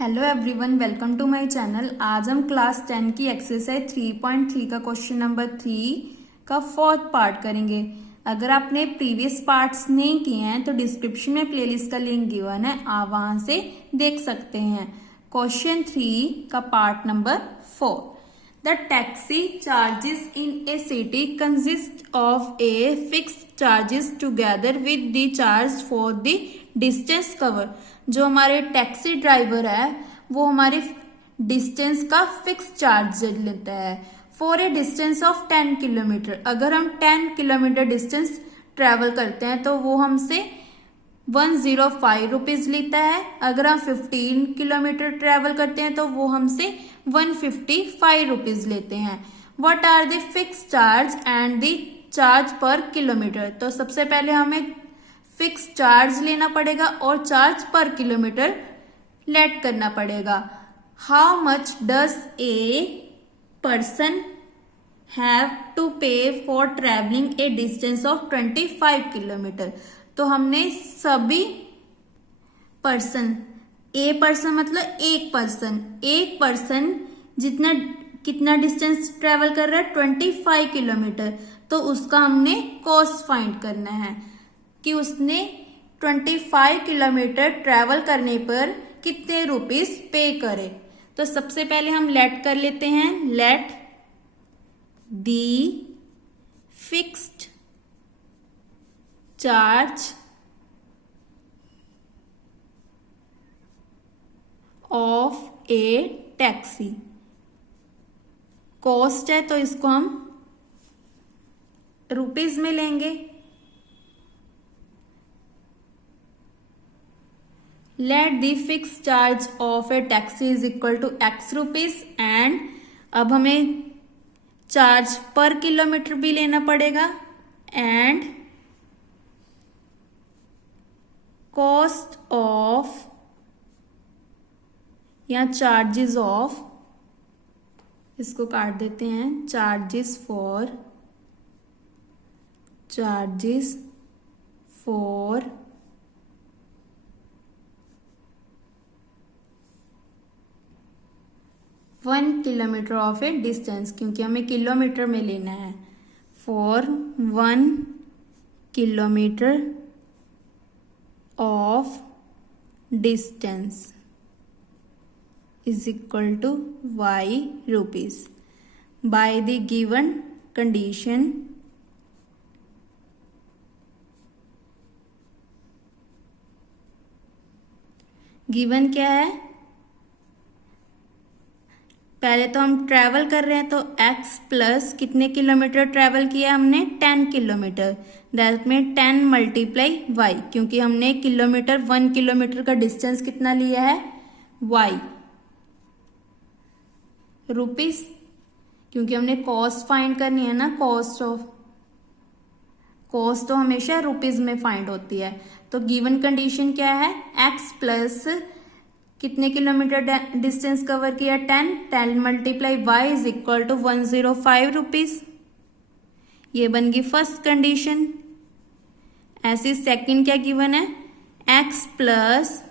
Hello everyone, welcome to my channel. आज हम class 10 की एक्सरसाइज 3.3 का क्वेश्चन नंबर 3 का फोर्थ पार्ट करेंगे। अगर आपने प्रीवियस पार्ट्स नहीं किए हैं तो डिस्क्रिप्शन में प्लेलिस्ट का लिंक गिवन है, आप वहां से देख सकते हैं। क्वेश्चन 3 का part number 4। The taxi charges in a city consist of a fixed charges together with the charge for the distance cover। जो हमारे टैक्सी ड्राइवर है वो हमारे डिस्टेंस का फिक्स चार्ज लेता है for a distance of 10 kilometre. अगर हम 10 किलोमीटर डिस्टेंस ट्रेवल करते हैं तो वो हमसे 105 रुपीज लेता है। अगर हम 15 किलोमीटर ट्रेवल करते हैं तो वो हमसे 155 रुपीज लेते हैं। What are the fix charge and the charge per kilometre. तो सबसे पहले हमें फिक्स चार्ज लेना पड़ेगा और चार्ज पर किलोमीटर लेट करना पड़ेगा। How much does a person have to pay for travelling a distance of 25 kilometre. तो हमने सभी पर्सन, ए पर्सन मतलब एक पर्सन जितना कितना डिस्टेंस ट्रेवल कर रहा है 25 किलोमीटर, तो उसका हमने कॉस्ट फाइंड करना है कि उसने 25 किलोमीटर ट्रेवल करने पर कितने रुपीस पे करे। तो सबसे पहले हम लेट कर लेते हैं। Let the fixed charge of a taxi. Cost है तो इसको हम रुपीज में लेंगे। Let the fix charge of a taxi is equal to x rupees. And अब हमें चार्ज पर किलोमीटर भी लेना पड़ेगा। एंड कॉस्ट ऑफ या चार्जेस ऑफ, इसको काट देते हैं, charges for 1 kilometre of a distance, क्योंकि हमें किलोमीटर में लेना है। For 1 kilometre of distance is equal to y rupees by the given condition। Given क्या है, पहले तो हम ट्रेवल कर रहे हैं तो x प्लस कितने किलोमीटर ट्रेवल किया हमने 10 किलोमीटर, दैट में 10 मल्टीप्लाई y, क्योंकि हमने किलोमीटर 1 किलोमीटर का डिस्टेंस कितना लिया है y रुपीस, क्योंकि हमने कॉस्ट फाइंड करनी है ना। कॉस्ट तो हमेशा रुपीज में फाइंड होती है। तो गिवन कंडीशन क्या है, x प्लस कितने किलोमीटर डिस्टेंस कवर किया 10 multiply y is equal to 105 rupees. ये बन गई फर्स्ट कंडीशन। ऐसी सेकंड क्या गिवन है, x plus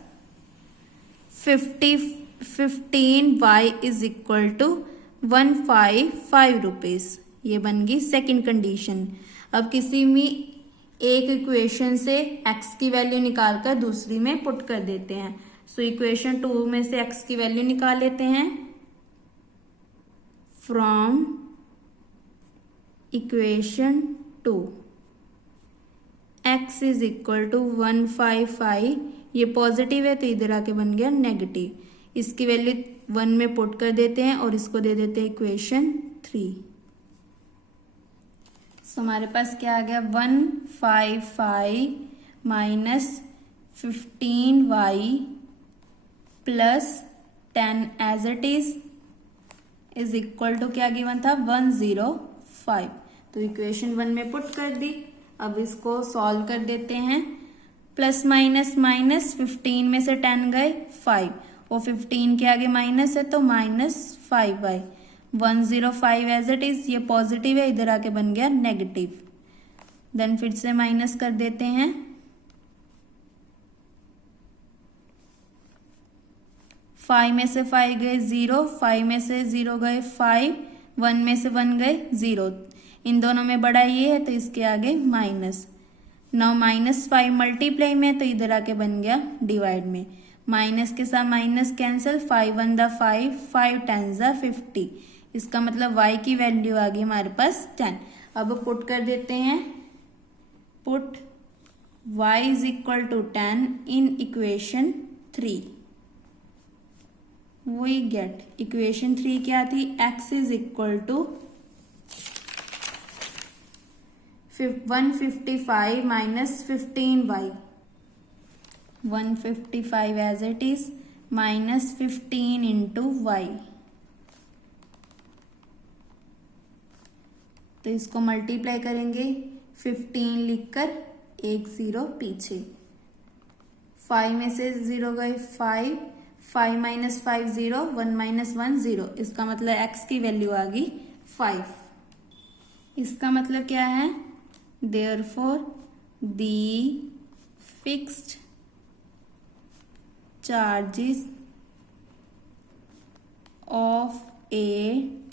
15y is equal to 155 rupees. ये बन गई सेकेंड कंडीशन। अब किसी भी एक इक्वेशन से x की वैल्यू निकालकर दूसरी में पुट कर देते हैं। सो इक्वेशन 2 में से x की वैल्यू निकाल लेते हैं। From equation 2 x is equal to 155, ये पॉजिटिव है तो इधर आके बन गया नेगेटिव। इसकी वैल्यू 1 में पुट कर देते हैं और इसको दे देते हैं इक्वेशन 3। सो हमारे पास क्या आ गया, 155 minus 15y plus 10 as it is equal to क्या गिवन था 105। तो इक्वेशन 1 में पुट कर दी। अब इसको सॉल्व कर देते हैं। प्लस माइनस माइनस, 15 में से 10 गए 5 और 15 के आगे माइनस है तो -5y। 105 एज इट इज, ये पॉजिटिव है, इधर आके बन गया नेगेटिव। देन फिर से माइनस कर देते हैं। 5 में से 5 गए 0, 5 में से 0 गए 5, 1 में से 1 गए 0, इन दोनों में बड़ा ये है तो इसके आगे माइनस। नाउ -5 मल्टीप्लाई में तो इधर आके बन गया डिवाइड में, माइनस के साथ माइनस कैंसिल, 5 1 दा 5, 5 10 दा 50, इसका मतलब y की वैल्यू आ गई हमारे पास 10। अब पुट कर देते हैं, put y is equal to 10 in equation 3, we get equation 3 क्या थी, x is equal to 155 minus 15y, 155 as it is minus 15 into y, तो इसको मल्टीप्लाई करेंगे, 15 लिखकर एक 0 पीछे, 5 में से 0 गए 5, 5 माइनस 5 0, 1 माइनस 1 0, इसका मतलब x की वैल्यू आ गई 5। इसका मतलब क्या है, therefore the fixed charges of a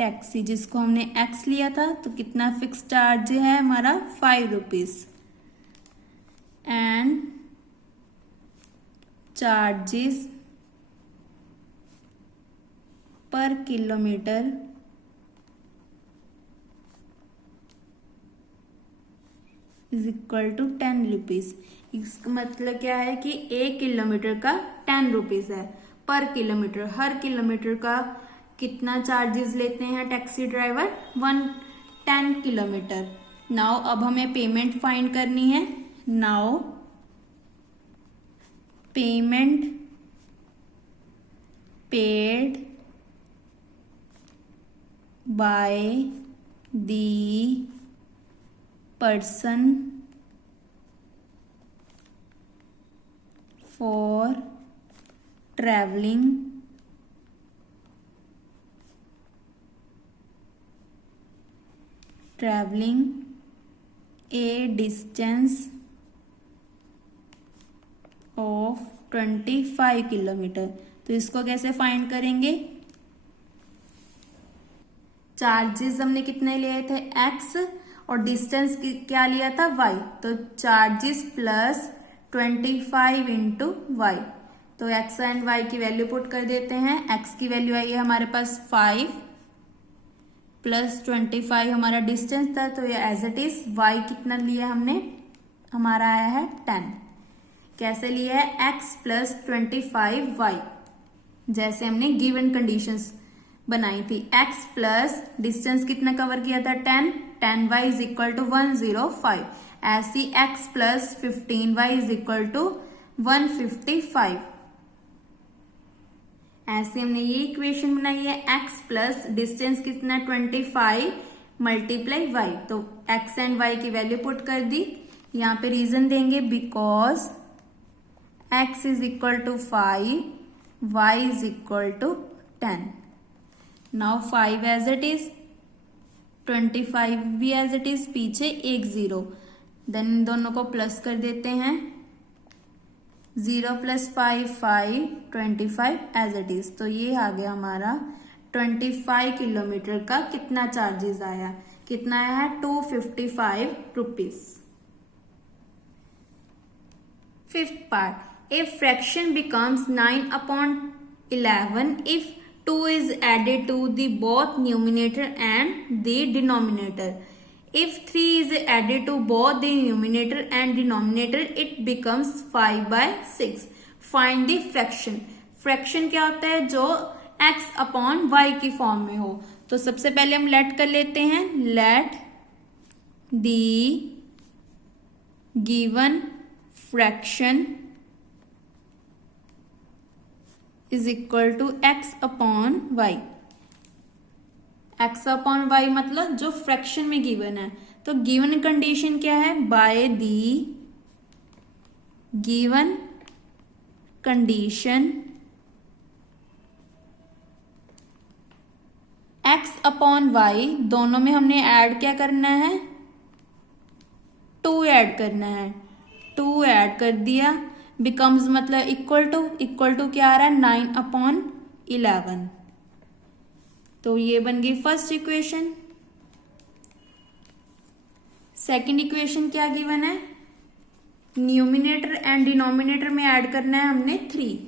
taxi, जिसको हमने x लिया था तो कितना फिक्स चार्ज है हमारा 5 rupees, and charges per kilometre is equal to 10 rupees. इसका मतलब क्या है कि 1 किलोमीटर का 10 रुपीज है पर किलोमीटर, हर किलोमीटर का कितना चार्जेस लेते हैं टैक्सी ड्राइवर, 10 किलोमीटर। नाउ अब हमें पेमेंट फाइंड करनी है। Now payment paid by the person for traveling a distance of 25 kilometre. तो इसको कैसे फाइंड करेंगे, चार्जेस हमने कितने लिए थे x और डिस्टेंस क्या लिया था y, तो चार्जेस प्लस 25 इंटू वाई, तो x एंड y की वैल्यू पुट कर देते हैं। x की वैल्यू आई है हमारे पास 5 प्लस 25 हमारा डिस्टेंस था, तो ये एज इट इज y कितना लिया हमने, हमारा आया है 10। कैसे लिया है, x प्लस 25y, जैसे हमने गिवन कंडीशंस बनाई थी। x प्लस डिस्टेंस कितना कवर किया था 10, 10y इज इक्वल टू 105, ऐसी x plus 15y is equal to 155, ऐसे हमने ये इक्वेशन बनाई है। x प्लस डिस्टेंस कितना 25 मल्टीप्लाई y, तो x एंड y की वैल्यू पुट कर दी। यहाँ पे रीजन देंगे because x is equal to 5, y is equal to 10। Now 5 as it is, 25 भी एज इट इज, पीछे एक 0, देन दोनों को प्लस कर देते हैं, 0 प्लस 5 5, 25 एज इट इज, तो ये आ गया हमारा 25 किलोमीटर का कितना चार्जेस आया, कितना आया है 255 rupees. Fifth part, a fraction becomes 9/11 if 2 is added to the both numerator and the denominator. If 3 is added to both the numerator and denominator, it becomes 5/6. Find the fraction. Fraction क्या होता है, जो x upon y की form में हो। तो सबसे पहले हम लेट कर लेते हैं, let the given fraction is equal to x upon y। x upon y मतलब जो फ्रैक्शन में गिवन है, तो गिवन कंडीशन क्या है, by the given condition x upon y, दोनों में हमने ऐड क्या करना है, 2 ऐड करना है, 2 ऐड कर दिया, बिकम्स मतलब इक्वल टू क्या आ रहा है 9/11, 11। तो ये बन गई फर्स्ट इक्वेशन। सेकंड इक्वेशन क्या गिवन है, न्यूमिनेटर एंड डिनोमिनेटर में ऐड करना है हमने 3।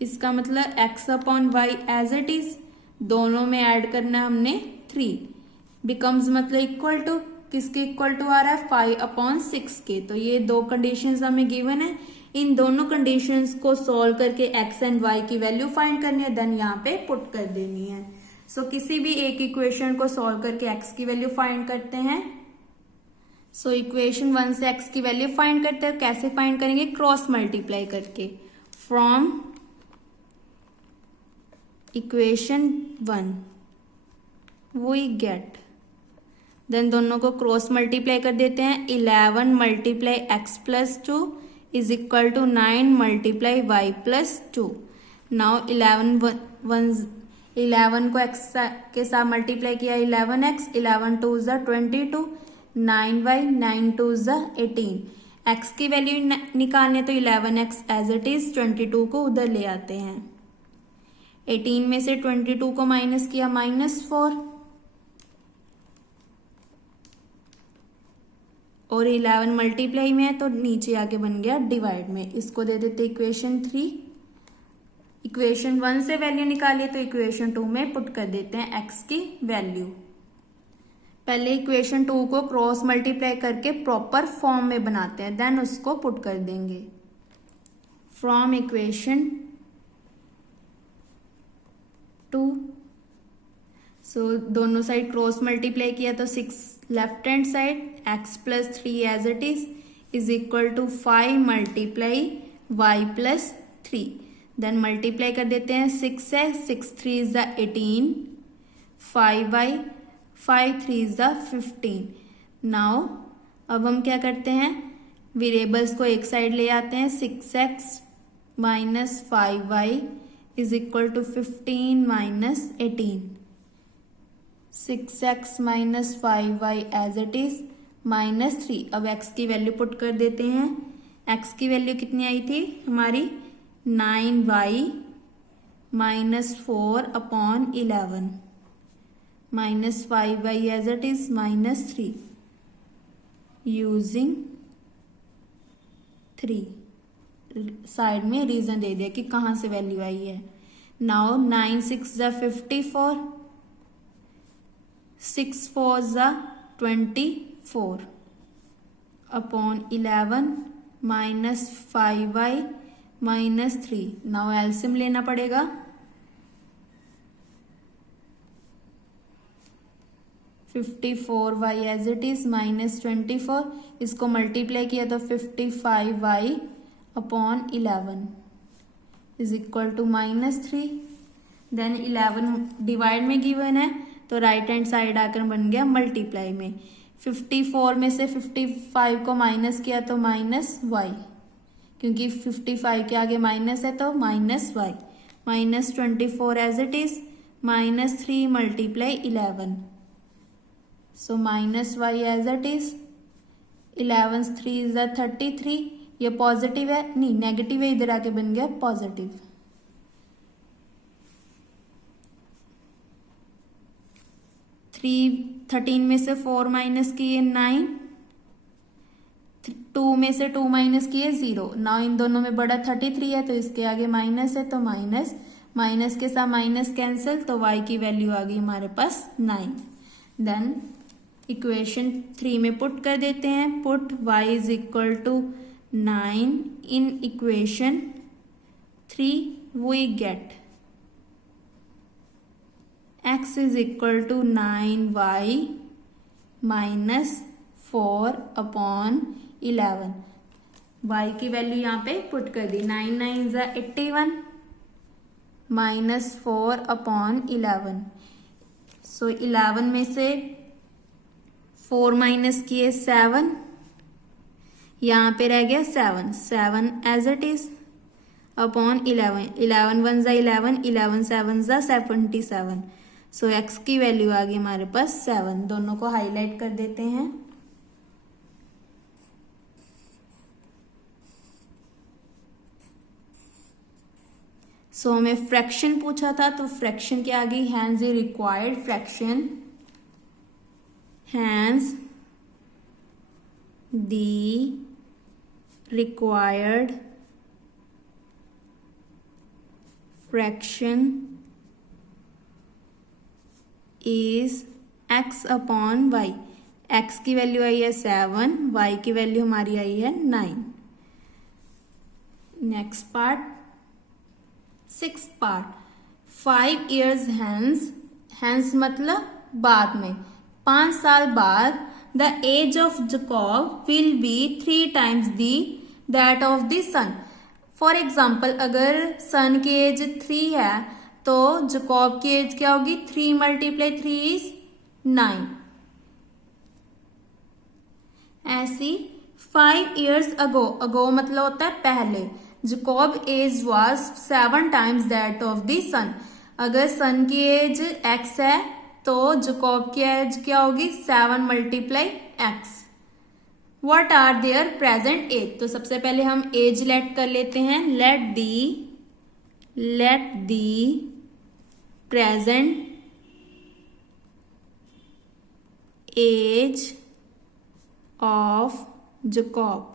इसका मतलब x upon y as it is, दोनों में ऐड करना है हमने 3, बिकम्स मतलब इक्वल टू, किसके इक्वल टू आ रहा है 5 अपॉन 6 के। तो ये दो कंडीशंस हमें गिवन है, इन दोनों कंडीशंस को सॉल्व करके x एंड y की वैल्यू फाइंड करनी है, देन यहाँ पे पुट कर देनी है। सो किसी भी एक इक्वेशन को सॉल्व करके x की वैल्यू फाइंड करते हैं। सो इक्वेशन 1 से x की वैल्यू फाइंड करते हैं, कैसे फाइंड करेंगे, क्रॉस मल्टीप्लाई करके। From equation 1 we get, then दोनों को क्रॉस मल्टीप्लाई कर देते हैं। 11 multiply x plus 2 is equal to 9 multiply y plus 2। Now 11 को x के साथ मल्टीप्लाई किया, 11x, 11 2 ज़ा 22, 9y, 9 2 ज़ा 18। x की वैल्यू निकालने तो 11x एज इट इज, 22 को उधर ले आते हैं। 18 में से 22 को माइनस किया, -4, और 11 मल्टीप्लाई में है तो नीचे आके बन गया डिवाइड में। इसको दे देते इक्वेशन 3। इक्वेशन 1 से वैल्यू निकालिए तो इक्वेशन 2 में पुट कर देते हैं x की वैल्यू। पहले इक्वेशन 2 को क्रॉस मल्टीप्लाई करके प्रॉपर फॉर्म में बनाते हैं, देन उसको पुट कर देंगे। फ्रॉम इक्वेशन 2, सो दोनों साइड क्रॉस मल्टीप्लाई किया तो 6 left hand side, x plus 3 as it is equal to 5 multiply y plus 3। Then multiply कर देते हैं, 6 है, 6 3 is the 18, 5y, 5 3 is the 15। Now अब हम क्या करते हैं, वेरिएबल्स को एक साइड ले आते हैं। 6x minus 5y is equal to 15 minus 18। 6x minus 5y as it is -3। अब x की वैल्यू पुट कर देते हैं। x की वैल्यू कितनी आई थी हमारी, 9y minus 4 upon 11, minus 5y as it is -3, using 3। Side में रीजन दे दिया कि कहाँ से वैल्यू आई है। नाउ 9 6 ज़ा 54, 6 4 ज़ा 24 upon 11 minus 5y minus 3। Now LCM लेना पड़ेगा। (54y) as it is minus 24, इसको मल्टीप्लाई किया तो 55y upon 11 is equal to -3। Then 11 divide में गिवन है तो राइट हैंड साइड आकर बन गया मल्टीप्लाई में। 54 में से 55 को माइनस किया तो -y, क्योंकि 55 के आगे माइनस है तो -y, minus 24 as it is, -3 multiply 11, so -y as it is. 11 3 is 33, ये पॉजिटिव है, नहीं नेगेटिव है, इधर आके बन गया पॉजिटिव। 13 में से 4 माइनस किए 9, 2 में से 2 माइनस किए 0। नाउ इन दोनों में बड़ा 33 है तो इसके आगे माइनस है तो माइनस, माइनस के साथ माइनस कैंसिल, तो y की वैल्यू आ गई हमारे पास 9। देन इक्वेशन 3 में पुट कर देते हैं। Put y is equal to 9 in equation 3, we get x is equal to 9y minus 4 upon 11। y की वैल्यू यहाँ पे पुट कर दी। 9 9 ज़ा 81 माइनस 4 अपॉन 11, सो 11 में से 4 माइनस किए 7, यहाँ पे रह गया 7 एज इट इज अपॉन 11, 11 1 ज़ा 11, 11 7 ज़ा 77, सो x की वैल्यू आ गई हमारे पास 7। दोनों को हाईलाइट कर देते हैं। सो हमें फ्रैक्शन पूछा था, तो फ्रैक्शन क्या आ गई, hence the required fraction, hence the required fraction is x upon y। x की वैल्यू आई है 7, y की वैल्यू हमारी आई है 9। Next part, 6th part, 5 years hence, hence मतलब बाद में, 5 साल बाद, the age of Jacob will be 3 times the that of the sun। For example अगर सन की एज 3 है तो जकॉब की एज क्या होगी, 3 मल्टीप्लाई 3 इज 9। ऐसी 5 years ago, अगो मतलब होता है पहले, Jacob age was 7 times that of the son. अगर सन की एज x है तो जकॉब की एज क्या होगी, 7 multiply x। What are their present age? तो सबसे पहले हम एज लेट कर लेते हैं, let the present age of Jacob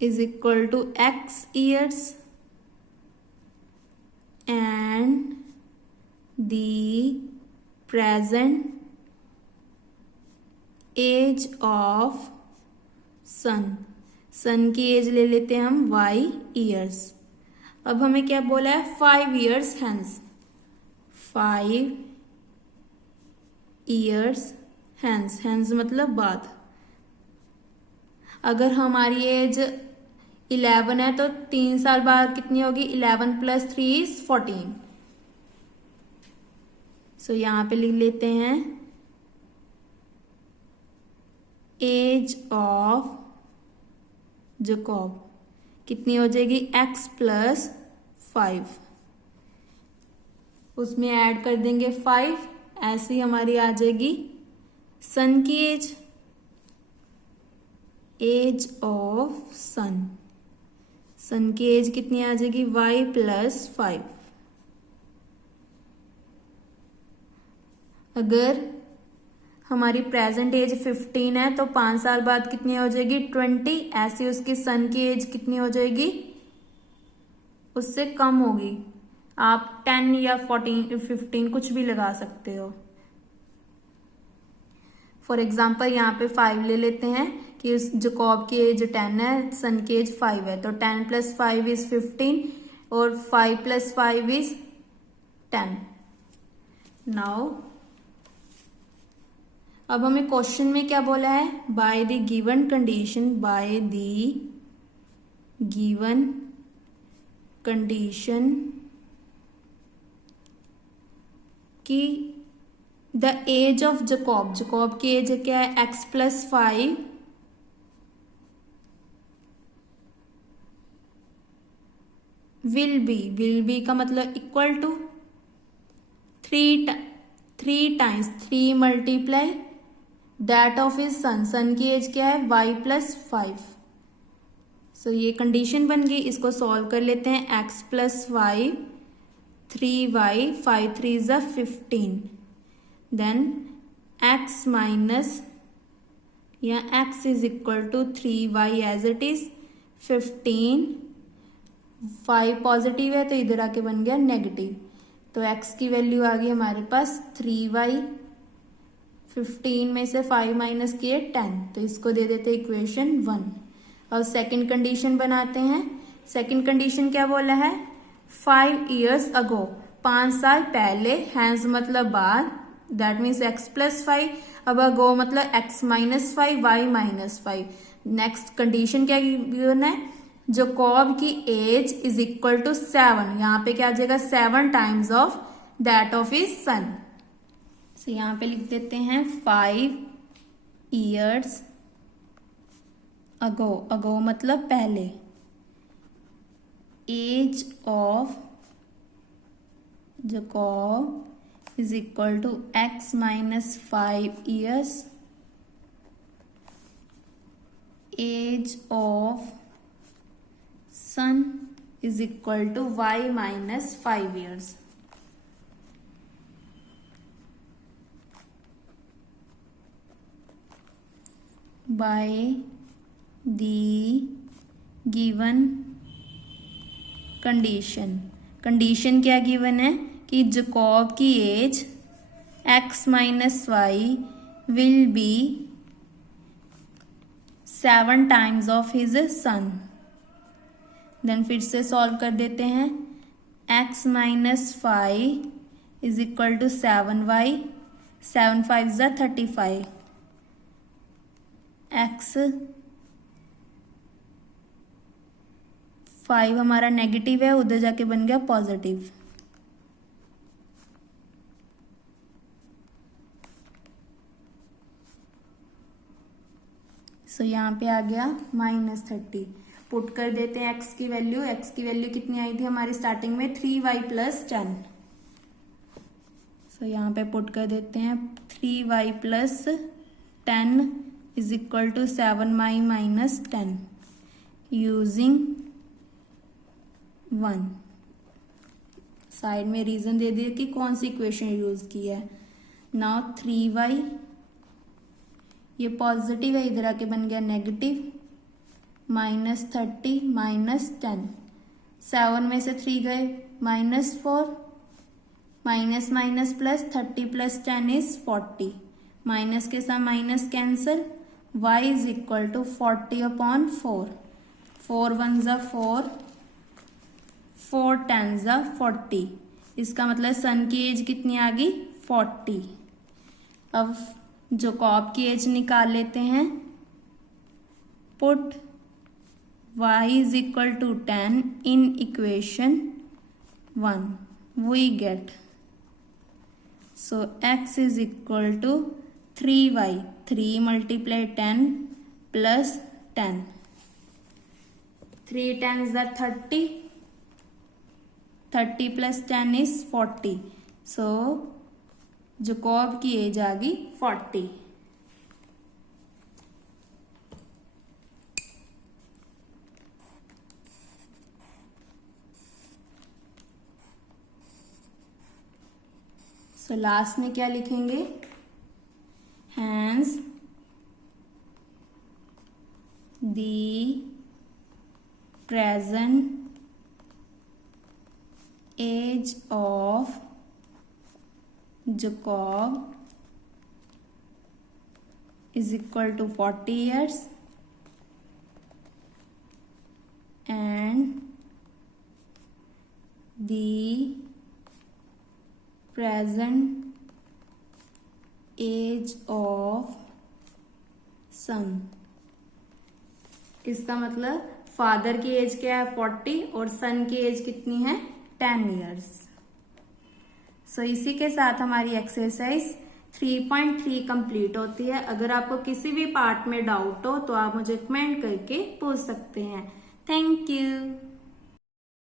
is equal to x years and the present age of son की एज ले लेते हैं हम y ईयर्स। अब हमें क्या बोला है, 5 years hence, 5 years hence, hence मतलब बाद। अगर हमारी एज 11 है तो 3 साल बाद कितनी होगी, 11 + 3 is 14। सो यहां पे लिख लेते हैं एज ऑफ जकॉब कितनी हो जाएगी, x + 5, उसमें ऐड कर देंगे 5, ऐसी हमारी आ जाएगी सन की एज ऑफ सन की एज कितनी आ जाएगी, y + 5। अगर हमारी प्रेजेंट एज 15 है तो 5 साल बाद कितनी हो जाएगी, 20। ऐसी उसकी सन की एज कितनी हो जाएगी, उससे कम होगी। आप 10 या 14 15 कुछ भी लगा सकते हो। फॉर एग्जाम्पल यहाँ पे 5 ले लेते हैं कि उस जकॉब की एज 10 है, सन की एज 5 है, तो 10 + 5 is 15 और 5 + 5 is 10। नाउ अब हमें क्वेश्चन में क्या बोला है, बाय द गिवन कंडीशन कि द एज ऑफ जकॉब की एज क्या है, x + 5 विल बी का मतलब equal to 3 times 3 multiply that of his son की एज क्या है, y + 5। सो ये कंडीशन बन गई, इसको सॉल्व कर लेते हैं, x + 5 3y 5 3 is 15, then x minus या x is equal to 3y as it is 15, 5 positive है तो इधर आके बन गया नेगेटिव, तो x की वैल्यू आ गई हमारे पास 3y, 15 में से 5 माइनस किए 10, तो इसको दे देते इक्वेशन 1। और सेकंड कंडीशन बनाते हैं। सेकंड कंडीशन क्या बोला है, 5 years ago 5 साल पहले, हैंस मतलब बाद, दैट मीन्स x + 5, अब अगो मतलब x - 5 y - 5। नेक्स्ट कंडीशन क्या गिवन है, जकॉब की एज इज इक्वल टू 7, यहाँ पे क्या आ जाएगा 7 times of that of his son. So यहाँ पे लिख देते हैं 5 years अगो मतलब पहले, age of Jacob is equal to x - 5 years, age of son is equal to y minus 5 years. By the given condition क्या गिवन है कि जैकब की age x minus Y will be 7 times of his son. Then फिर से solve कर देते हैं. x minus 5 is equal to 7y. 7 5 ज़ा 35. x 5 हमारा नेगेटिव है, उधर जाके बन गया पॉजिटिव. सो यहाँ पे आ गया -30. पुट कर देते हैं x की वैल्यू. x की वैल्यू कितनी आई थी हमारी स्टार्टिंग में 3y प्लस 10. सो यहाँ पे पुट कर देते हैं 3y plus 10 is equal to 7y minus 10 using 1. Side में रीजन दे दिया कि कौन सी इक्वेशन यूज की है. नाउ 3y ये पॉजिटिव है, इधर आके बन गया नेगेटिव. -30 माइनस 10. 7 में से 3 गए -4. Minus minus plus 30 plus 10 is 40. Minus के साथ minus cancel. y is equal to 40/4. 4 1 ज़ा 4. 4 10 ज़ा 40. इसका मतलब सन की एज कितनी आ गई 40. अब जैकब की एज निकाल लेते हैं. Put y is equal to 10 in equation 1. We get so x is equal to 3y. 3 multiply 10 plus 10. 3 10 ज़ा 30. 30 प्लस 10 इज 40. सो जैकब की एज आ गई 40. सो लास्ट में क्या लिखेंगे. Hence the present age of Jacob is equal to 40 years and the present age of son. इसका मतलब father की एज क्या है 40 और सन की एज कितनी है 10 years. सो इसी के साथ हमारी एक्सरसाइज 3.3 कंप्लीट होती है. अगर आपको किसी भी पार्ट में डाउट हो तो आप मुझे कमेंट करके पूछ सकते हैं. Thank you.